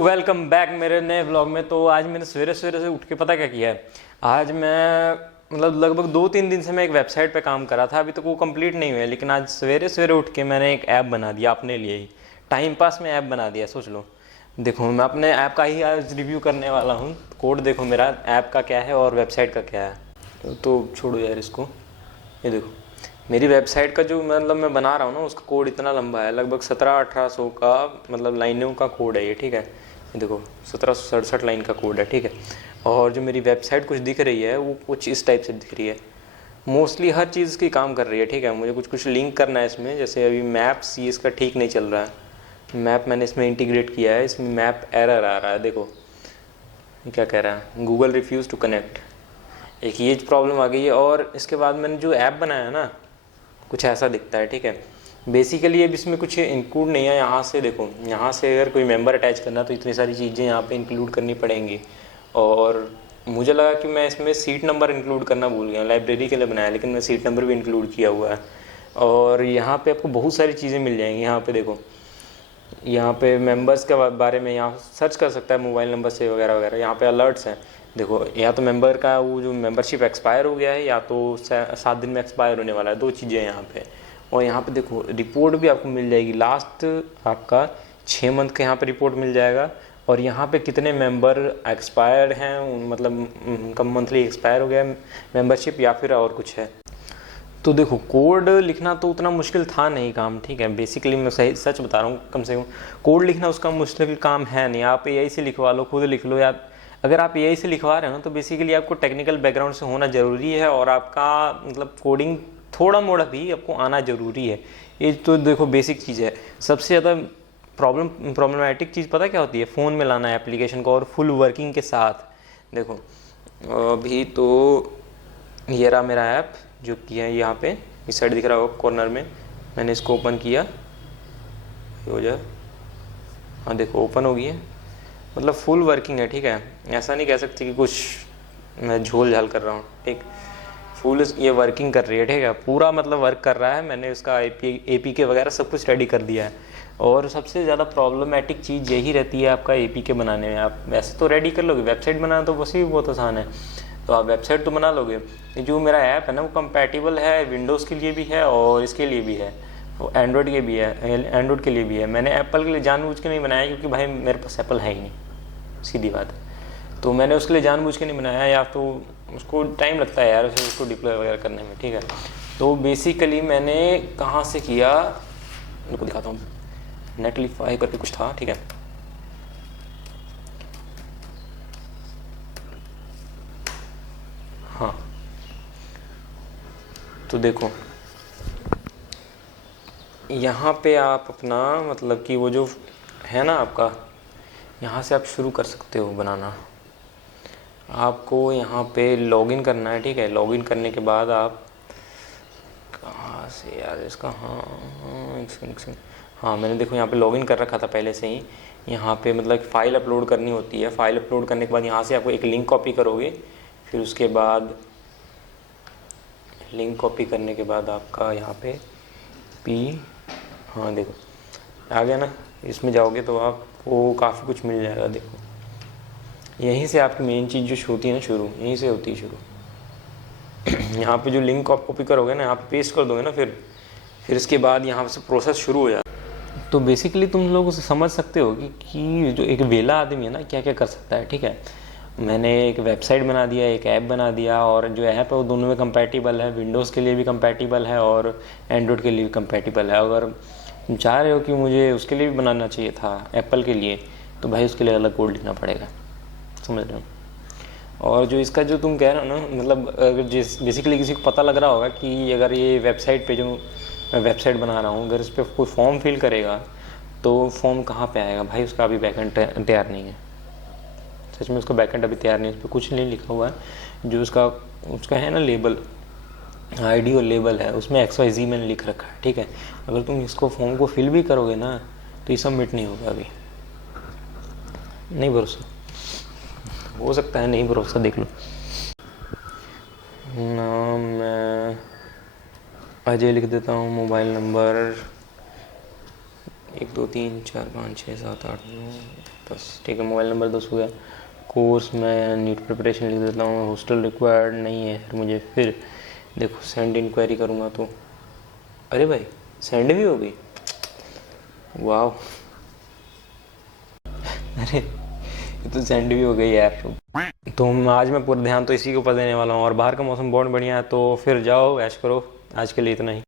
Welcome back मेरे नए vlog में। तो आज मैंने सवेरे सवेरे से उठ के पता क्या किया है। आज मैं लगभग 2-3 दिन से मैं एक वेबसाइट पे काम कर रहा था, अभी तक वो कंप्लीट नहीं हुआ है। लेकिन आज सवेरे सवेरे उठ के मैंने एक ऐप बना दिया अपने लिए ही, टाइम पास में ऐप बना दिया। सोच लो, देखो मैं अपने ऐप का ही आज रिव्यू करने वाला हूँ। कोड देखो मेरा ऐप का क्या है और वेबसाइट का क्या है। तो छोड़ो यार इसको, ये देखो मेरी वेबसाइट का जो मैं बना रहा हूँ ना, उसका कोड इतना लंबा है, लगभग 1700-1800 का लाइनों का कोड है ये। ठीक है, ये देखो 1767 लाइन का कोड है। ठीक है, और जो मेरी वेबसाइट कुछ दिख रही है वो कुछ इस टाइप से दिख रही है। मोस्टली हर चीज़ की काम कर रही है। ठीक है, मुझे कुछ लिंक करना है इसमें, जैसे अभी मैप्स ये इसका ठीक नहीं चल रहा है। मैप मैंने इसमें इंटीग्रेट किया है, इसमें मैप एरर आ रहा है। देखो ये क्या कह रहा है, गूगल रिफ्यूज़ टू कनेक्ट, एक ये प्रॉब्लम आ गई है। और इसके बाद मैंने जो ऐप बनाया है ना, कुछ ऐसा दिखता है। ठीक है, बेसिकली अब इसमें कुछ इंक्लूड नहीं है। यहाँ से देखो, यहाँ से अगर कोई मेंबर अटैच करना तो इतनी सारी चीज़ें यहाँ पे इंक्लूड करनी पड़ेंगी। और मुझे लगा कि मैं इसमें सीट नंबर इंक्लूड करना भूल गया, लाइब्रेरी के लिए बनाया, लेकिन मैं सीट नंबर भी इंक्लूड किया हुआ है। और यहाँ पे आपको बहुत सारी चीज़ें मिल जाएंगी। यहाँ पे देखो, यहाँ पे मेंबर्स के बारे में यहाँ सर्च कर सकता है मोबाइल नंबर से वगैरह वगैरह। यहाँ पे अलर्ट्स हैं, देखो या तो मेंबर का वो जो मेंबरशिप एक्सपायर हो गया है, या तो 7 दिन में एक्सपायर होने वाला है, दो चीज़ें हैं यहाँ पे। और यहाँ पे देखो रिपोर्ट भी आपको मिल जाएगी, लास्ट आपका 6 मंथ का यहाँ पे रिपोर्ट मिल जाएगा। और यहाँ पे कितने मेंबर एक्सपायर हैं, मतलब कम मंथली एक्सपायर हो गया मेंबरशिप, या फिर और कुछ है। तो देखो कोड लिखना तो उतना मुश्किल था नहीं काम। ठीक है, बेसिकली मैं सही सच बता रहा हूँ, कम से कम कोड लिखना उसका मुश्किल काम है नहीं। आप एआई से लिखवा लो, खुद लिख लो। या अगर आप एआई से लिखवा रहे हो तो बेसिकली आपको टेक्निकल बैकग्राउंड से होना ज़रूरी है, और आपका कोडिंग थोड़ा मोड़ा भी आपको आना ज़रूरी है। ये तो देखो बेसिक चीज़ है। सबसे ज़्यादा प्रॉब्लमेटिक चीज़ पता क्या होती है, फ़ोन में लाना है एप्लीकेशन को और फुल वर्किंग के साथ। देखो अभी तो ये रहा मेरा ऐप, जो किया है यहाँ पे इस साइड दिख रहा होगा कॉर्नर में। मैंने इसको ओपन किया, हो जाए, हाँ देखो ओपन हो गई है, मतलब फुल वर्किंग है। ठीक है, ऐसा नहीं कह सकते कि कुछ मैं झोल झाल कर रहा हूँ। ठीक, फुल ये वर्किंग कर रही है। ठीक है, पूरा मतलब वर्क कर रहा है। मैंने उसका APK वगैरह सब कुछ रेडी कर दिया है। और सबसे ज़्यादा प्रॉब्लमेटिक चीज़ यही रहती है आपका APK बनाने में। आप वैसे तो रेडी कर लोगे, वेबसाइट बनाना तो वैसे भी बहुत आसान है, तो आप वेबसाइट तो बना लोगे। ये जो मेरा ऐप है ना, वो कंपैटिबल है विंडोज़ के लिए भी है और इसके लिए भी है, वो एंड्रॉयड के भी है, एंड्रॉयड के लिए भी है। मैंने एप्पल के लिए जानबूझ के नहीं बनाया, क्योंकि भाई मेरे पास एप्पल है ही नहीं, सीधी बात है। तो मैंने उसके लिए जानबूझ के नहीं बनाया, या तो उसको टाइम लगता है यार उसको डिप्लॉय वगैरह करने में। ठीक है, तो बेसिकली मैंने कहाँ से किया, उनको दिखाता हूँ, नेटलिफाई करके कुछ था। ठीक है, हाँ तो देखो यहाँ पे आप अपना मतलब कि वो जो है ना आपका, यहाँ से आप शुरू कर सकते हो बनाना। आपको यहाँ पे लॉगिन करना है। ठीक है, लॉगिन करने के बाद आप कहाँ से यार इसका, हाँ मैंने देखो यहाँ पे लॉगिन कर रखा था पहले से ही। यहाँ पे मतलब फ़ाइल अपलोड करनी होती है। फ़ाइल अपलोड करने के बाद यहाँ से आपको एक लिंक कॉपी करोगे, फिर उसके बाद लिंक कॉपी करने के बाद आपका यहाँ पे हाँ देखो आ गया ना, इसमें जाओगे तो आपको काफ़ी कुछ मिल जाएगा। देखो यहीं से आपकी मेन चीज़ जो होती है ना, शुरू यहीं से होती है शुरू। यहाँ पे जो लिंक आप कॉपी करोगे ना, यहाँ पे पेस्ट कर दोगे ना, फिर इसके बाद यहाँ से प्रोसेस शुरू हो जाता है। तो बेसिकली तुम लोग समझ सकते हो कि जो एक वेला आदमी है ना, क्या क्या कर सकता है। ठीक है, मैंने एक वेबसाइट बना दिया, एक ऐप बना दिया, और जो ऐप है वो दोनों में कंपैटिबल है, विंडोज़ के लिए भी कंपैटिबल है और एंड्रॉयड के लिए भी कंपैटिबल है। अगर तुम चाह रहे हो कि मुझे उसके लिए भी बनाना चाहिए था एप्पल के लिए, तो भाई उसके लिए अलग कोड लिखना पड़ेगा, समझ रहे हो। और जो इसका जो तुम कह रहे हो ना, मतलब अगर जिस बेसिकली किसी को पता लग रहा होगा कि अगर ये वेबसाइट पे जो मैं वेबसाइट बना रहा हूँ, अगर इस पर कोई फॉर्म फिल करेगा तो फॉर्म कहाँ पे आएगा, भाई उसका अभी बैकएंड तैयार नहीं है। सच में उसका बैकएंड अभी तैयार नहीं है, उस पर कुछ नहीं लिखा हुआ है। जो उसका है ना लेबल, ID और लेबल है, उसमें XYZ मैंने लिख रखा है। ठीक है, अगर तुम इसको फॉर्म को फिल भी करोगे ना, तो ये सबमिट नहीं होगा। अभी नहीं भरोसा, हो सकता है नहीं भरोसा, देख लो। नाम मैं अजय लिख देता हूँ, मोबाइल नंबर 1 2 3 4 5 6 7 8 9 10। ठीक है, मोबाइल नंबर 10 हो गया। कोर्स मैं नीट प्रिपरेशन लिख देता हूँ। हॉस्टल रिक्वायर्ड नहीं है यार मुझे। फिर देखो सेंड इंक्वायरी करूँगा तो, अरे भाई सेंड भी हो गई, वाह। अरे ये तो सेंड भी हो गई यार। तो आज मैं पूरा ध्यान तो इसी के ऊपर देने वाला हूँ। और बाहर का मौसम बहुत बढ़िया है, तो फिर जाओ ऐश करो। आज के लिए इतना ही।